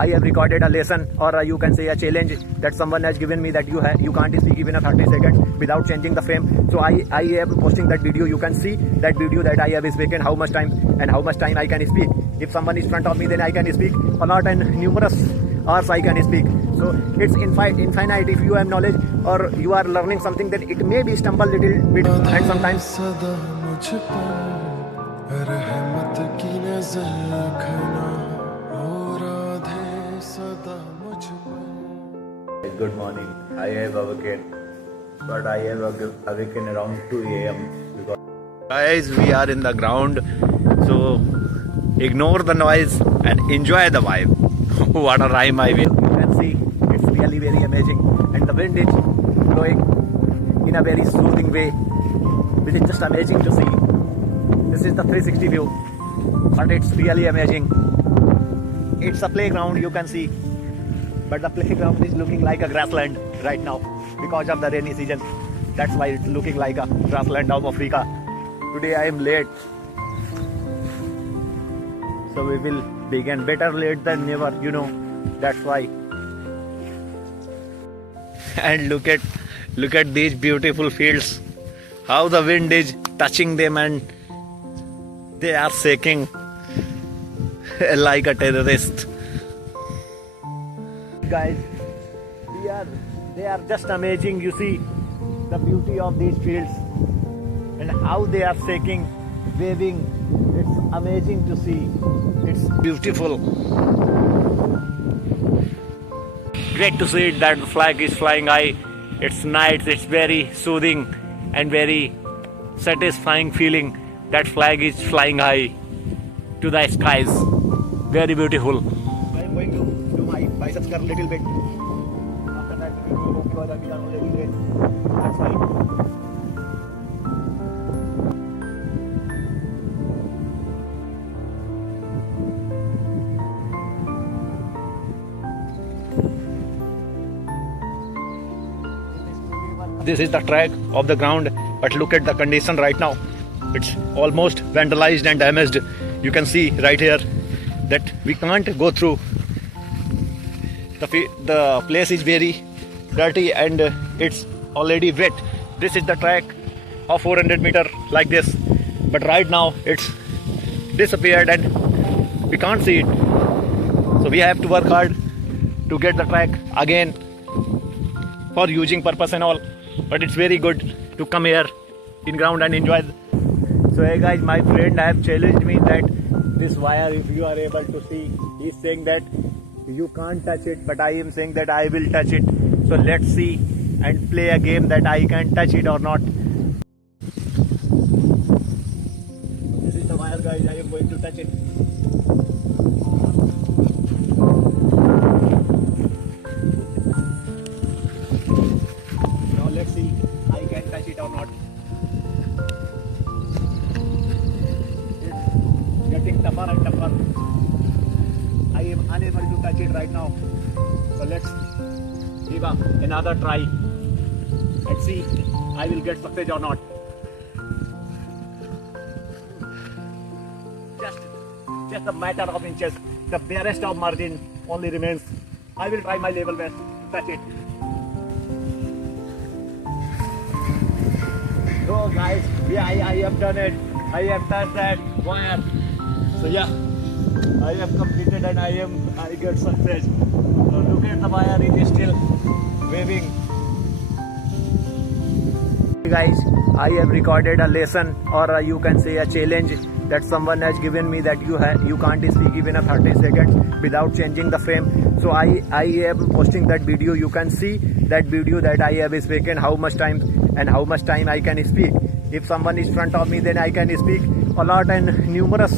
I have recorded a lesson, or you can say a challenge that someone has given me, that you can't speak even a 30 seconds without changing the frame. So I am posting that video. You can see that video that I have spoken how much time I can speak. If someone is in front of me, then I can speak a lot and numerous hours I can speak. So it's infinite. If you have knowledge or you are learning something, then it may be stumble little bit, and sometimes. Good morning. I have awakened, but I have awakened around 2 a.m. because guys, we are in the ground, so ignore the noise and enjoy the vibe. What a rhyme I will. You can see it's really very amazing, and the wind is blowing in a very soothing way, which is just amazing to see. This is the 360 view, but it's really amazing. It's a playground, you can see. But the playground is looking like a grassland right now because of the rainy season. That's why it's looking like a grassland of Africa. Today I am late, so we will begin. Better late than never, you know. That's why. And look at these beautiful fields. How the wind is touching them and they are shaking like a terrorist. Guys, they are just amazing. You see the beauty of these fields and how they are shaking, waving. It's amazing to see. It's beautiful. Great to see that the flag is flying high. It's nice. It's very soothing and very satisfying feeling. That flag is flying high to the skies. Very beautiful. I'm going to do my biceps curl a little bit. After that, we will go because I'm done a little bit. That's fine. This is the track of the ground, but look at the condition right now. It's almost vandalized and damaged. You can see right here that we can't go through. The place is very dirty and it's already wet. This is the track of 400 meter like this, but right now it's disappeared and we can't see it. So we have to work hard to get the track again for using purpose and all. But it's very good to come here in ground and enjoy. So hey guys, my friend have challenged me that this wire, if you are able to see, he's saying that you can't touch it, but I am saying that I will touch it. So let's see and play a game that I can touch it or not. This is the wire guys, I am going to touch it. Now let's see I can touch it or not. Getting tougher and tougher. I am unable to touch it right now. So let's give another try and see I will get success or not. Just a matter of inches. The barest of margin only remains. I will try my level best to touch it. So guys, yeah, I have done it. I have touched that wire. So yeah, I have completed and I get success. So look at the wire, it is still waving. Guys, I have recorded a lesson, or you can say a challenge that someone has given me, that you can't speak even a 30 seconds without changing the frame. So I am posting that video. You can see that video that I have spoken how much time I can speak. If someone is in front of me, then I can speak a lot and numerous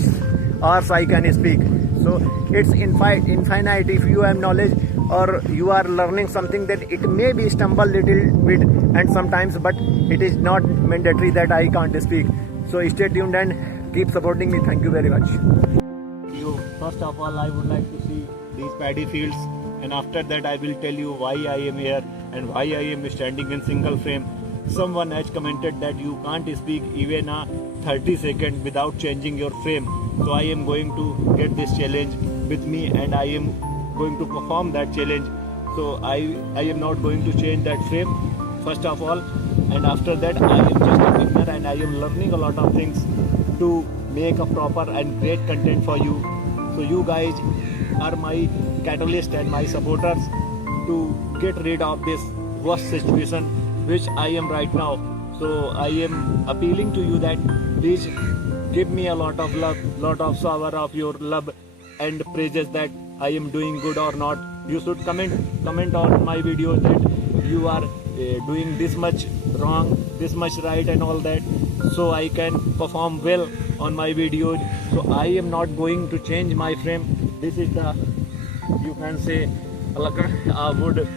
hours I can speak. So it's infinite. If you have knowledge or you are learning something, then it may be stumble little bit and sometimes, but it is not mandatory that I can't speak. So stay tuned and keep supporting me. Thank you very much. First of all, I would like to see these paddy fields, and after that I will tell you why I am here and why I am standing in single frame. Someone has commented that you can't speak even a 30 seconds without changing your frame. So I am going to get this challenge with me, and I am going to perform that challenge. So I am not going to change that frame first of all, and after that I am just a beginner and I am learning a lot of things to make a proper and great content for you. So you guys are my catalyst and my supporters to get rid of this worst situation which I am right now. So I am appealing to you that please give me a lot of love, lot of shower of your love and praises that I am doing good or not. You should comment on my videos that you are doing this much wrong, this much right and all that, so I can perform well on my videos. So I am not going to change my frame. This is the, you can say, wood,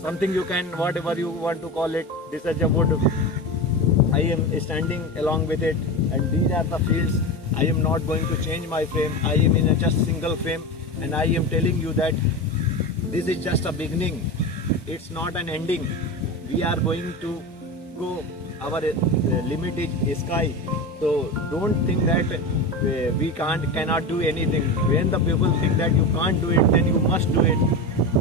something you can, whatever you want to call it. This is a wood. I am standing along with it, and these are the fields. I am not going to change my frame. I am in a just single frame, and I am telling you that this is just a beginning. It's not an ending. We are going to go. Our limit is sky. So don't think that we cannot do anything. When the people think that you can't do it, then you must do it.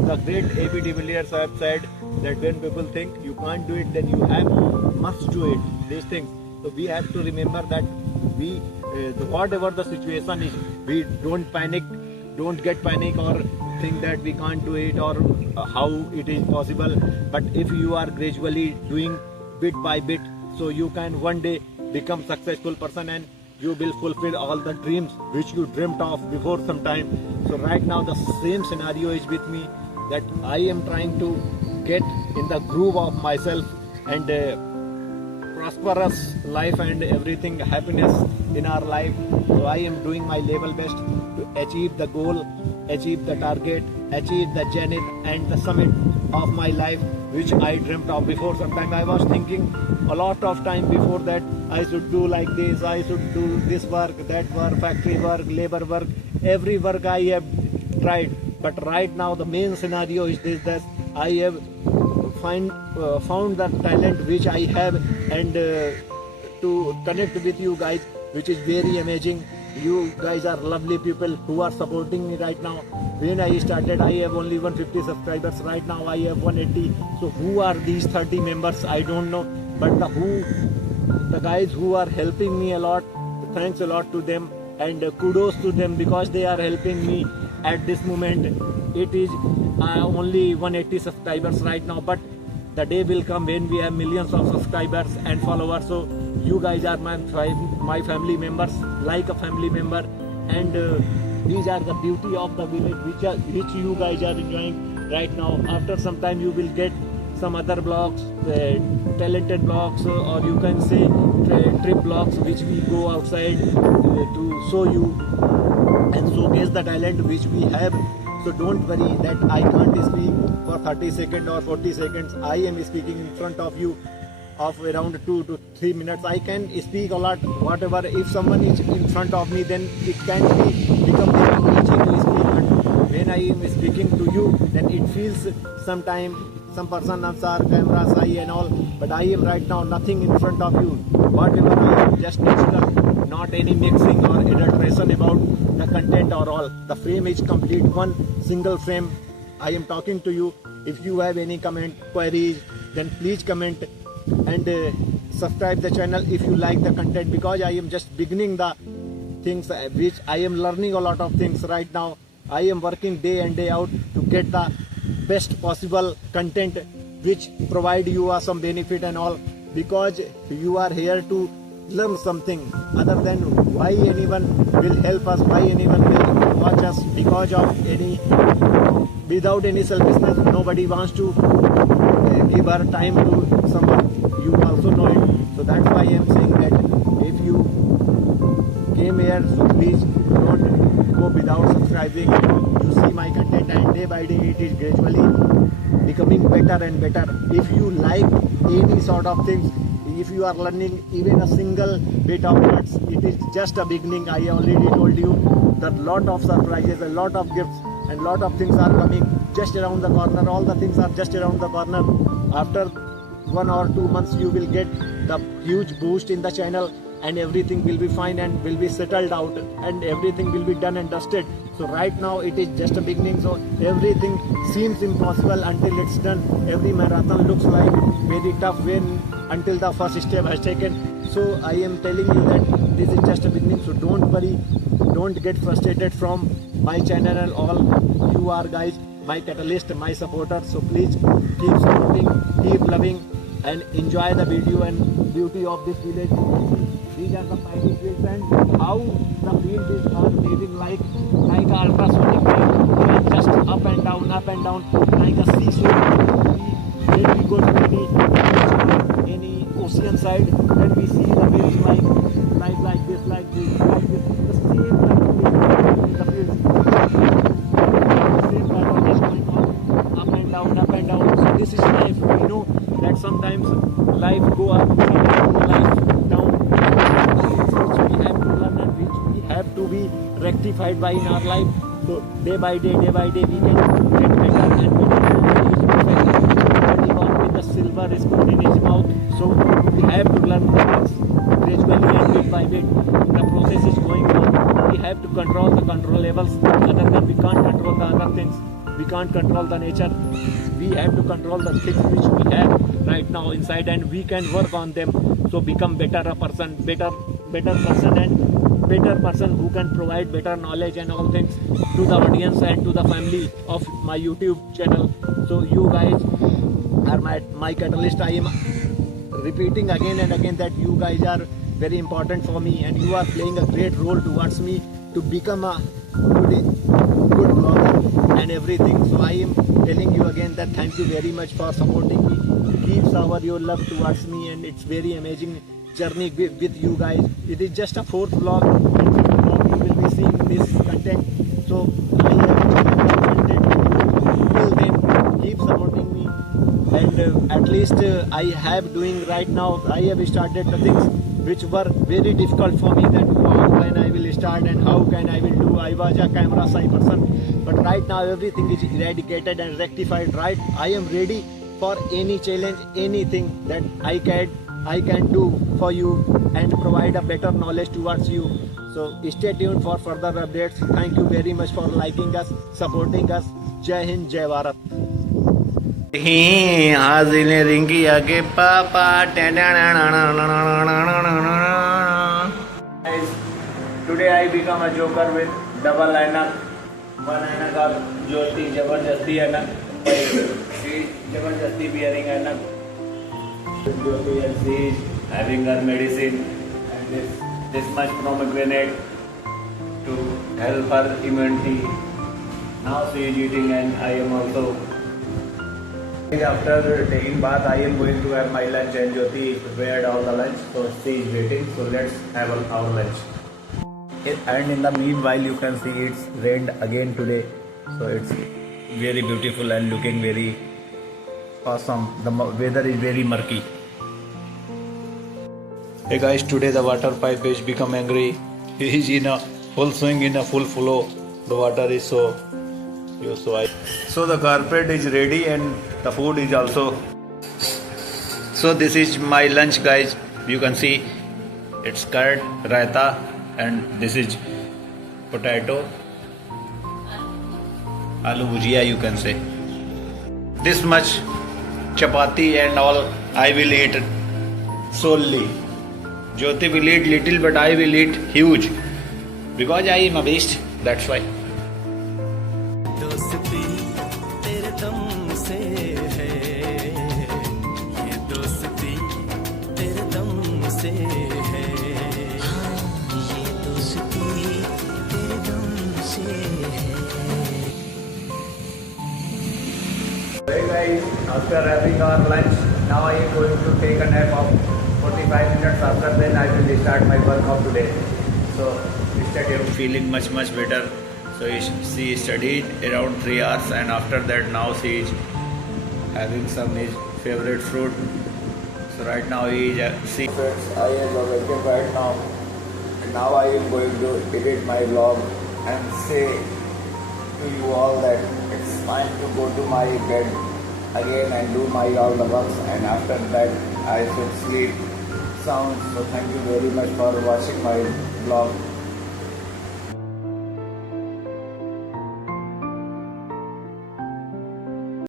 The great A.B. de Villiers have said that when people think you can't do it, then you must do it. These things. So we have to remember that we, whatever the situation is, we don't panic, don't get panic or think that we can't do it or how it is possible. But if you are gradually doing bit by bit, so you can one day become successful person and you will fulfill all the dreams which you dreamt of before some time. So right now the same scenario is with me, that I am trying to get in the groove of myself and prosperous life and everything, happiness in our life. So I am doing my level best to achieve the goal, achieve the target, achieve the zenith and the summit of my life which I dreamt of before some time. I was thinking a lot of time before that I should do like this, I should do this work, that work, factory work, labor work, every work I have tried. But right now the main scenario is this, that I have found the talent which I have, and to connect with you guys, which is very amazing. You guys are lovely people who are supporting me right now. When I started, I have only 150 subscribers. Right now I have 180. So who are these 30 members? I don't know. But the guys who are helping me a lot, thanks a lot to them, and kudos to them because they are helping me at this moment. It is only 180 subscribers right now, but the day will come when we have millions of subscribers and followers. So you guys are my family members, like a family member, and these are the beauty of the village which you guys are enjoying right now. After some time you will get some other blogs, talented blogs, or you can say trip blogs, which we go outside to show you and showcase the talent which we have. So don't worry that I can't speak for 30 seconds or 40 seconds. I am speaking in front of you of around 2 to 3 minutes. I can speak a lot, whatever. If someone is in front of me, then it can become very easy to speak. But when I am speaking to you, then it feels sometimes some person answer, camera, shy and all. But I am right now nothing in front of you. Whatever I am, just natural, not any mixing or adulteration about the content or all. The frame is complete, one single frame. I am talking to you. If you have any comment, queries, then please comment and subscribe the channel if you like the content, because I am just beginning the things which I am learning a lot of things right now. I am working day and day out to get the best possible content which provide you some benefit and all, because you are here to learn something. Other than why anyone will help us, why anyone will watch us, because of any, without any selfishness, nobody wants to give our time to someone. You also know it. So that's why I am saying that if you came here, so please don't go without subscribing. You see my content, and day by day it is gradually becoming better and better. If you like any sort of things, if you are learning even a single bit of words, it is just a beginning. I already told you that lot of surprises, a lot of gifts and lot of things are coming just around the corner. All the things are just around the corner. After 1 or 2 months you will get the huge boost in the channel, and everything will be fine and will be settled out, and everything will be done and dusted. So right now it is just a beginning. So everything seems impossible until it's done. Every marathon looks like very tough when until the first step has taken. So I am telling you that this is just a beginning. So don't worry, don't get frustrated from my channel and all. You are guys my catalyst, my supporter. So please keep supporting, keep loving, and enjoy the video and beauty of this village. These are the tiny fields and how the field is living like an ultrasonic wave, going just up and down, like a seesaw. When we go to any ocean side, then we see the waves like this. The same pattern in the fields. The same pattern is going on, up and down. So this is life. We know that sometimes life go up, life down. Which we have to learn and which we have to be rectified by in our life. So day by day we can get better and better. With the silver spoon in his mouth. So we have to learn things gradually and bit by bit. The process is going on. We have to control the controllables. Other than we can't control the other things. We can't control the nature. We have to control the things which we have right now inside, and we can work on them. So become better person who can provide better knowledge and all things to the audience and to the family of my YouTube channel. So you guys are my catalyst. I am repeating again and again that you guys are very important for me, and you are playing a great role towards me to become a good blogger and everything. So I am telling you again that thank you very much for supporting me. Keep shower your love towards me, and it's very amazing journey with you guys. It is just a fourth vlog, and fifth vlog you will be seeing this content. So I have content. Till then, keep supporting me, and at least I have doing right now. I have started the things which were very difficult for me, that how can I will start and how can I will do. I was a camera shy person, but right now everything is eradicated and rectified. Right, I am ready for any challenge, anything that I can do for you and provide a better knowledge towards you. So stay tuned for further updates. Thank you very much for liking us, supporting us. Jai Hind, Jai Bharat. हाजिने Rinki आगे पापा Today I become a joker with double liner. One liner of Jyoti Jabardasti Anak. She Jabardasti bearing Anak. Jyoti, and she is having her medicine and this much pomegranate to help her immunity. Now she is eating and I am also. After taking bath, I am going to have my lunch, and Jyoti prepared all the lunch, so she is waiting. So let's have our lunch. And in the meanwhile, you can see it's rained again today, so it's very beautiful and looking very awesome. The weather is very murky. Hey guys, today the water pipe has become angry. He is in a full swing, in a full flow. The water is so the carpet is ready and the food is also. So this is my lunch, guys. You can see it's curd, raita, and this is potato, aloo bhujia, you can say. This much chapati and all I will eat solely. Jyoti will eat little, but I will eat huge because I am a beast. That's why. दोस्ती तेरे दम से है, ये दोस्ती तेरे दम से है, ये दोस्ती तेरे दम से है. Hey guys, after having our lunch, now I am going to take a nap of 45 minutes. After then I will start my work of today. So instead of feeling much better. So she studied around 3 hours, and after that now she is having some his favorite fruit. So right now he is I am awakened right now, and now I am going to edit my vlog and say to you all that it's time to go to my bed again and do my all the works, and after that I should sleep sound. So thank you very much for watching my vlog.